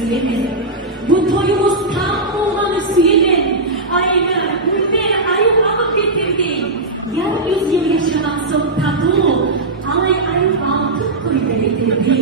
süyemen. Bu toyumuz tam oğlanı süyemen. Aynen, Ulmer ayıp alıp getirdi. Yarım yüzyıl yaşanan son tabu. Alay ayıp altın koyuda getirdi.